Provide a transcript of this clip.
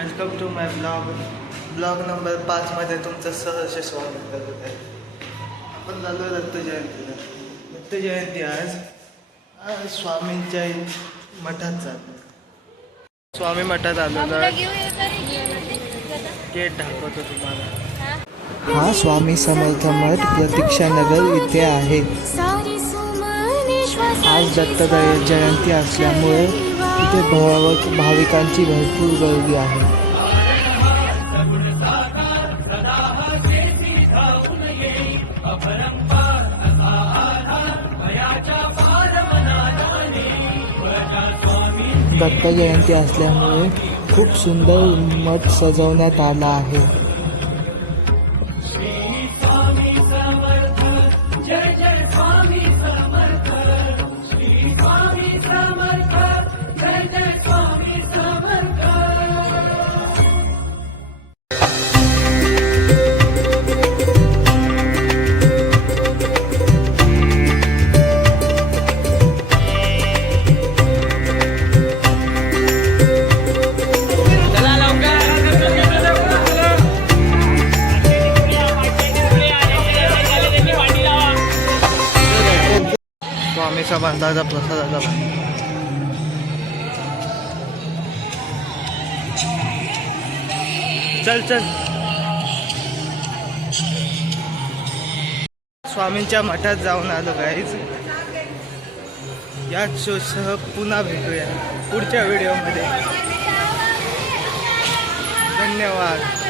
Welcome to my blog number 5 मध्ये तुमचं सहर्ष स्वागत करत आहे. आपण झालो दत्त जयंतीला. दत्त जयंती आज स्वामींच्या मठात चाललो. स्वामी मठात आलो तर गेट दाखवतो तुम्हाला. हा स्वामी समर्थ मठ प्रतीक्षानगर इथे आहे. आज दत्त जयंती असल्यामुळे इथे भाविकांची भरपूर गर्दी आहे. दत्त जयंती असल्यामुळे खूप सुंदर मठ सजवण्यात आला आहे. स्वामी समर्थाचा प्रसादाचा चल स्वामींच्या मठात जाऊन आलो गाईज. याच शोसह पुन्हा भेटूया पुढच्या व्हिडिओमध्ये. धन्यवाद.